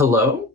Hello?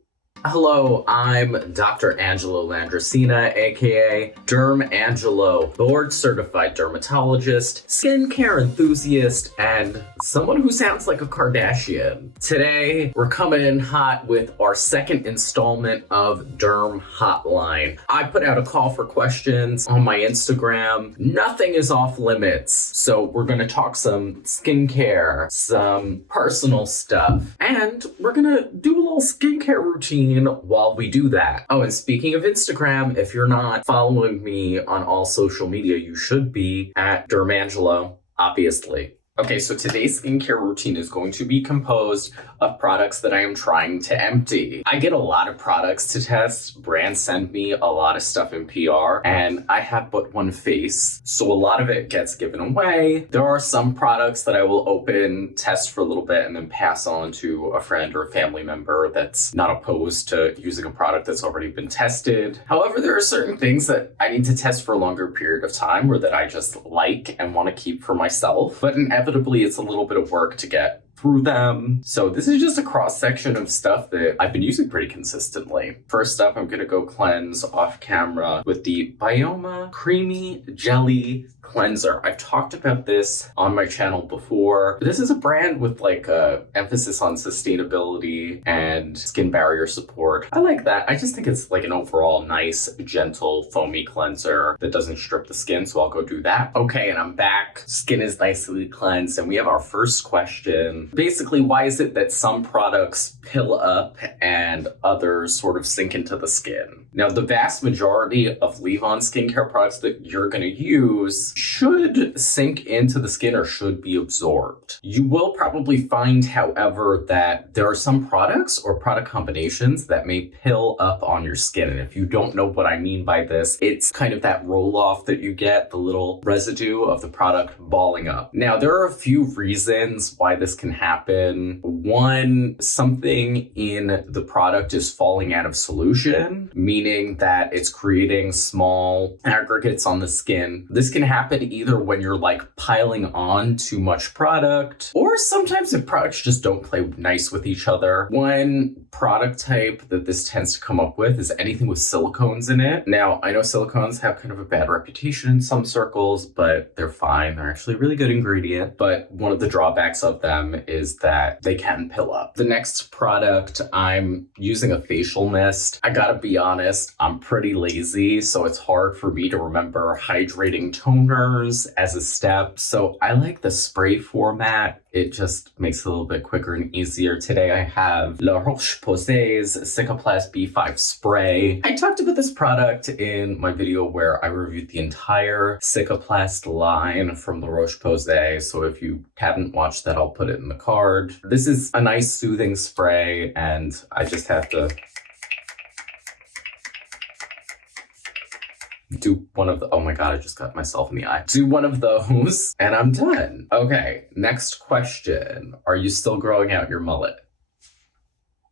Hello, I'm Dr. Angelo Landracina, aka DermAngelo, board-certified dermatologist, skincare enthusiast, and someone who sounds like a Kardashian. Today, we're coming in hot with our second installment of DermHotline. I put out a call for questions on my Instagram. Nothing is off limits, so we're gonna talk some skincare, some personal stuff, and we're gonna do a little skincare routine while we do that. Oh, and speaking of Instagram, if you're not following me on all social media, you should be at DermAngelo, obviously. Okay, so today's skincare routine is going to be composed of products that I am trying to empty. I get a lot of products to test. Brands send me a lot of stuff in PR, and I have but one face, so a lot of it gets given away. There are some products that I will open, test for a little bit, and then pass on to a friend or a family member that's not opposed to using a product that's already been tested. However, there are certain things that I need to test for a longer period of time or that I just like and want to keep for myself, but inevitably it's a little bit of work to get through them. So this is just a cross section of stuff that I've been using pretty consistently. First up, I'm gonna go cleanse off camera with the Bioma Creamy Jelly Cleanser. I've talked about this on my channel before. This is a brand with like a emphasis on sustainability and skin barrier support. I like that. I just think it's like an overall nice, gentle, foamy cleanser that doesn't strip the skin, so I'll go do that. Okay, and I'm back. Skin is nicely cleansed, and we have our first question. Basically, why is it that some products pill up and others sort of sink into the skin? Now, the vast majority of leave-on skincare products that you're going to use should sink into the skin or should be absorbed. You will probably find, however, that there are some products or product combinations that may pill up on your skin. And if you don't know what I mean by this, it's kind of that roll-off that you get, the little residue of the product balling up. Now, there are a few reasons why this can happen. One, something in the product is falling out of solution, meaning that it's creating small aggregates on the skin. This can happen either when you're like piling on too much product, or sometimes if products just don't play nice with each other. One product type that this tends to come up with is anything with silicones in it. Now, I know silicones have kind of a bad reputation in some circles, but they're fine. They're actually a really good ingredient. But one of the drawbacks of them is that they can pill up. The next product, I'm using a facial mist. I gotta be honest, I'm pretty lazy, so it's hard for me to remember hydrating toners as a step. So I like the spray format. It just makes it a little bit quicker and easier. Today I have La Roche-Posay's Cicaplast B5 spray. I talked about this product in my video where I reviewed the entire Cicaplast line from La Roche-Posay. So if you haven't watched that, I'll put it in the card. This is a nice soothing spray, and I just have to do one of the, oh my God, I just got myself in the eye. Do one of those and I'm done. Okay, next question. Are you still growing out your mullet?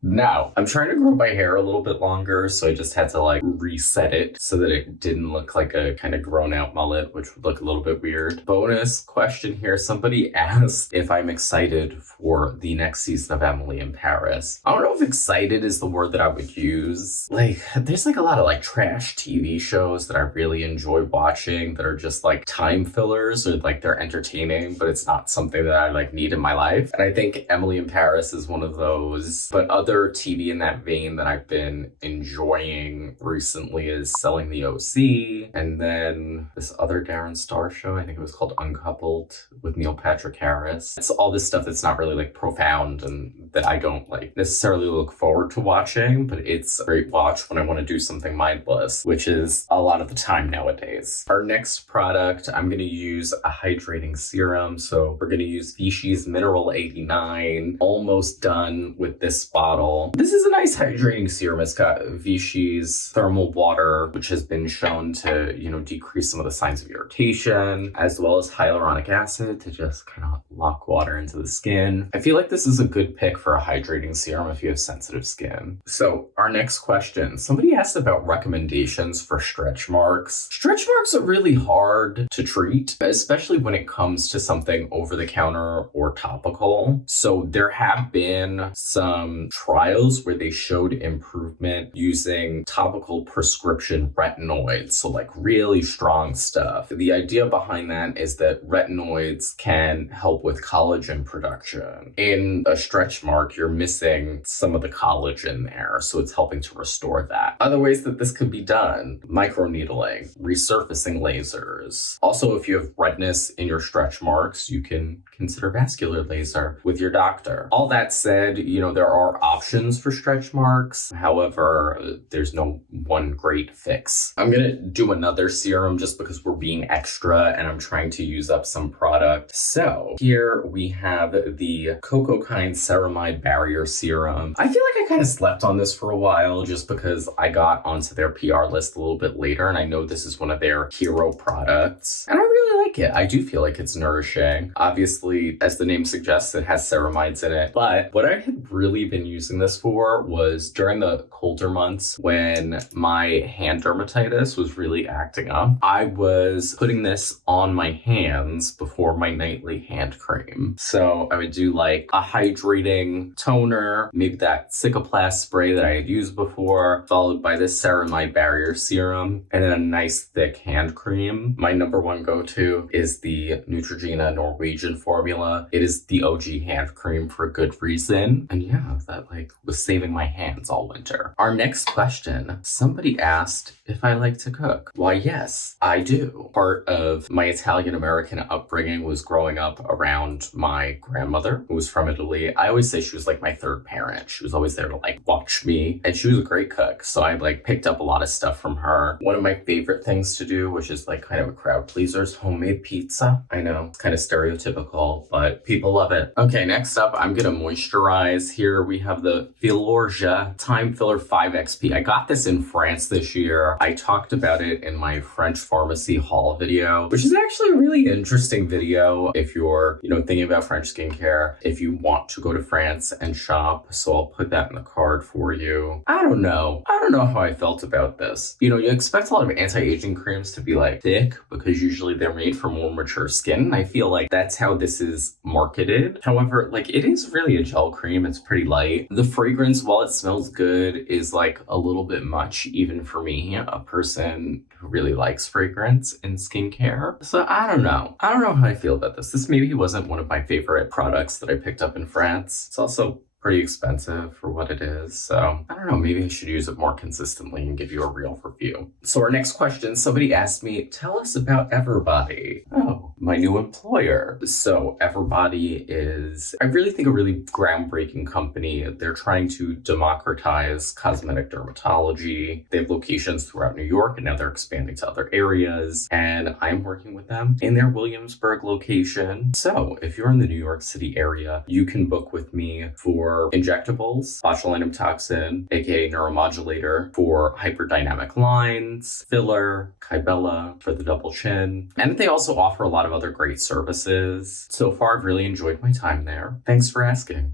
No. I'm trying to grow my hair a little bit longer, so I just had to like reset it so that it didn't look like a kind of grown out mullet, which would look a little bit weird. Bonus question here. Somebody asked if I'm excited for the next season of Emily in Paris. I don't know if excited is the word that I would use. Like, there's like a lot of like trash TV shows that I really enjoy watching that are just like time fillers, or like they're entertaining, but it's not something that I like need in my life. And I think Emily in Paris is one of those. But other TV in that vein that I've been enjoying recently is Selling the OC, and then this other Darren Star show, I think it was called Uncoupled, with Neil Patrick Harris. It's all this stuff that's not really like profound and that I don't like necessarily look forward to watching, but it's a great watch when I want to do something mindless, which is a lot of the time nowadays. Our next product, I'm going to use a hydrating serum. So we're going to use Vichy's Mineral 89. Almost done with this bottle. This is a nice hydrating serum. It's got Vichy's thermal water, which has been shown to, decrease some of the signs of irritation, as well as hyaluronic acid to just kind of lock water into the skin. I feel like this is a good pick for a hydrating serum if you have sensitive skin. So our next question, somebody asked about recommendations for stretch marks. Stretch marks are really hard to treat, especially when it comes to something over the counter or topical. So there have been some trials where they showed improvement using topical prescription retinoids, so like really strong stuff. The idea behind that is that retinoids can help with collagen production. In a stretch mark, you're missing some of the collagen there, so it's helping to restore that. Other ways that this could be done: microneedling, resurfacing lasers. Also, if you have redness in your stretch marks, you can consider vascular laser with your doctor. All that said, there are options for stretch marks. However, there's no one great fix. I'm gonna do another serum just because we're being extra and I'm trying to use up some product. So here we have the Cocokine Ceramide Barrier Serum. I feel like I kind of slept on this for a while just because I got onto their PR list a little bit later, and I know this is one of their hero products. And I really like it. I do feel like it's nourishing. Obviously, as the name suggests, it has ceramides in it. But what I had really been using this for was during the colder months when my hand dermatitis was really acting up. I was putting this on my hands before my nightly hand cream. So I would do like a hydrating toner, maybe that Cicaplast spray that I had used before, followed by this ceramide barrier serum, and then a nice thick hand cream. My number one go-to is the Neutrogena Norwegian formula. It is the OG hand cream for a good reason. And yeah, that was saving my hands all winter. Our next question, somebody asked if I like to cook. Why, yes, I do. Part of my Italian-American upbringing was growing up around my grandmother, who was from Italy. I always say she was like my third parent. She was always there to watch me, and she was a great cook. So I picked up a lot of stuff from her. One of my favorite things to do, which is kind of a crowd pleaser, is homemade pizza. I know, it's kind of stereotypical, but people love it. Okay, next up, I'm gonna moisturize. Here we have the Filorga Time Filler 5XP. I got this in France this year. I talked about it in my French pharmacy haul video, which is actually a really interesting video if you're, thinking about French skincare, if you want to go to France and shop. So I'll put that in the card for you. I don't know how I felt about this. You expect a lot of anti-aging creams to be thick because usually they're made for more mature skin. And I feel like that's how this is marketed. However, it is really a gel cream. It's pretty light. The fragrance, while it smells good, is a little bit much even for me, a person who really likes fragrance in skincare. So I don't know how I feel about this. This maybe wasn't one of my favorite products that I picked up in France. It's also pretty expensive for what it is. So I don't know, maybe I should use it more consistently and give you a real review. So our next question, somebody asked me, tell us about Everbody. Oh, my new employer. So Everbody is, I really think, a really groundbreaking company. They're trying to democratize cosmetic dermatology. They have locations throughout New York, and now they're expanding to other areas. And I'm working with them in their Williamsburg location. So if you're in the New York City area, you can book with me for injectables, botulinum toxin, aka neuromodulator, for hyperdynamic lines, filler, Kybella for the double chin. And they also offer a lot of other great services. So far, I've really enjoyed my time there. Thanks for asking.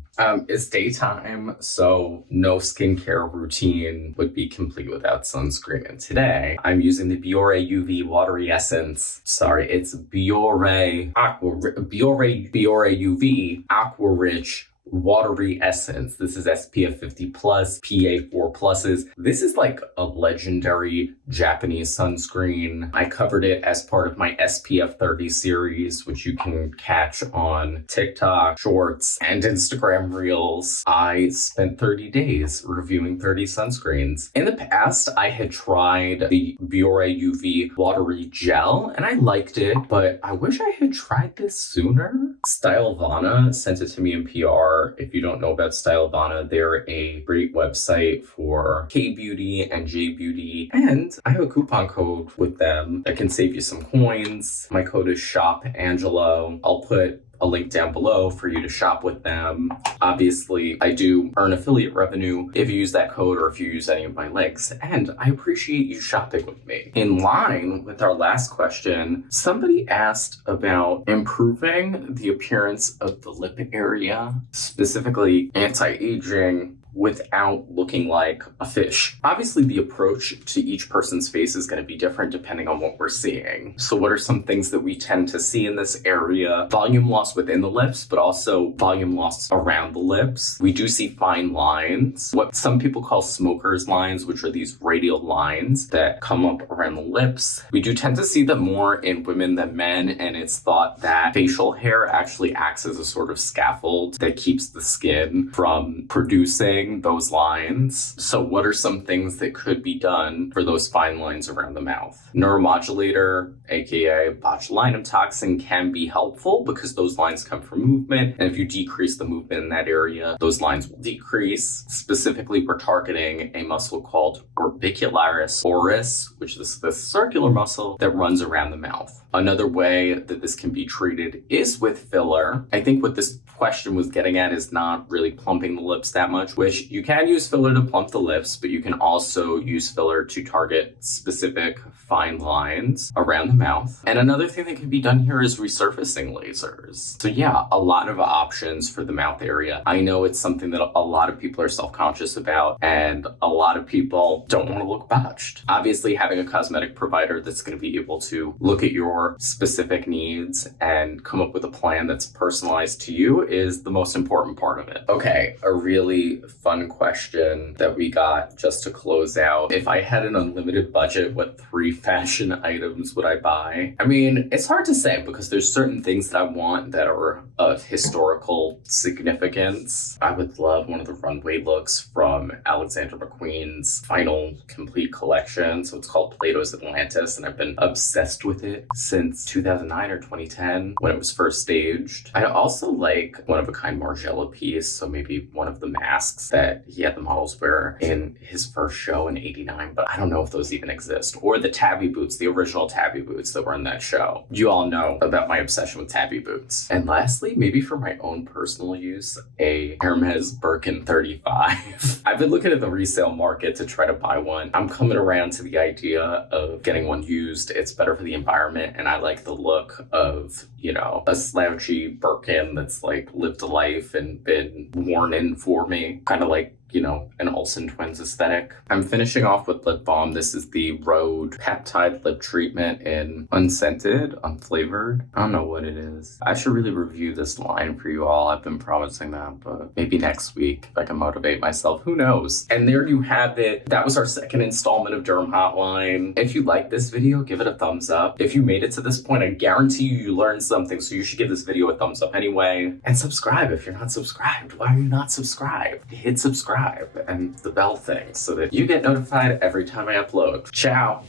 It's daytime, so no skincare routine would be complete without sunscreen. And today, I'm using the Biore UV Watery Essence. Sorry, it's Biore UV Aqua Rich Watery Essence. This is SPF 50 plus, PA 4 pluses. This is a legendary Japanese sunscreen. I covered it as part of my SPF 30 series, which you can catch on TikTok, Shorts, and Instagram Reels. I spent 30 days reviewing 30 sunscreens. In the past, I had tried the Biore UV Watery Gel, and I liked it, but I wish I had tried this sooner. Stylovana sent it to me in PR. If you don't know about Stylovana, they're a great website for K-Beauty and J-Beauty. And I have a coupon code with them that can save you some coins. My code is SHOPAngelo. I'll put a link down below for you to shop with them. Obviously, I do earn affiliate revenue if you use that code or if you use any of my links, and I appreciate you shopping with me. In line with our last question, somebody asked about improving the appearance of the lip area, specifically anti-aging without looking like a fish. Obviously, the approach to each person's face is going to be different depending on what we're seeing. So what are some things that we tend to see in this area? Volume loss within the lips, but also volume loss around the lips. We do see fine lines, what some people call smoker's lines, which are these radial lines that come up around the lips. We do tend to see them more in women than men, and it's thought that facial hair actually acts as a sort of scaffold that keeps the skin from producing those lines. So what are some things that could be done for those fine lines around the mouth? Neuromodulator, aka botulinum toxin, can be helpful because those lines come from movement, and if you decrease the movement in that area, those lines will decrease. Specifically, we're targeting a muscle called orbicularis oris, which is the circular muscle that runs around the mouth. Another way that this can be treated is with filler. I think what this question was getting at is not really plumping the lips that much, which you can use filler to plump the lips, but you can also use filler to target specific fine lines around the mouth. And another thing that can be done here is resurfacing lasers. So yeah, a lot of options for the mouth area. I know it's something that a lot of people are self-conscious about, and a lot of people don't want to look botched. Obviously, having a cosmetic provider that's going to be able to look at your specific needs and come up with a plan that's personalized to you is the most important part of it. Okay, a really fun question that we got just to close out. If I had an unlimited budget, what 3 fashion items would I buy? I mean, it's hard to say because there's certain things that I want that are of historical significance. I would love one of the runway looks from Alexander McQueen's final complete collection. So it's called Plato's Atlantis, and I've been obsessed with it since 2009 or 2010 when it was first staged. I also like one-of-a-kind Margiela piece, so maybe one of the masks that he had the models wear in his first show in '89, but I don't know if those even exist. Or the tabby boots, the original tabby boots that were in that show. You all know about my obsession with tabby boots. And lastly, maybe for my own personal use, a Hermes Birkin 35. I've been looking at the resale market to try to buy one. I'm coming around to the idea of getting one used. It's better for the environment, and I like the look of, you know, a slouchy Birkin that's like lived a life and been worn in for me. Kind of like, you know, an Olsen Twins aesthetic. I'm finishing off with lip balm. This is the Rhode Peptide Lip Treatment in unscented, unflavored. I don't know what it is. I should really review this line for you all. I've been promising that, but maybe next week if I can motivate myself. Who knows? And there you have it. That was our second installment of Derm Hotline. If you like this video, give it a thumbs up. If you made it to this point, I guarantee you learned something, so you should give this video a thumbs up anyway. And subscribe if you're not subscribed. Why are you not subscribed? Hit subscribe and the bell thing so that you get notified every time I upload. Ciao.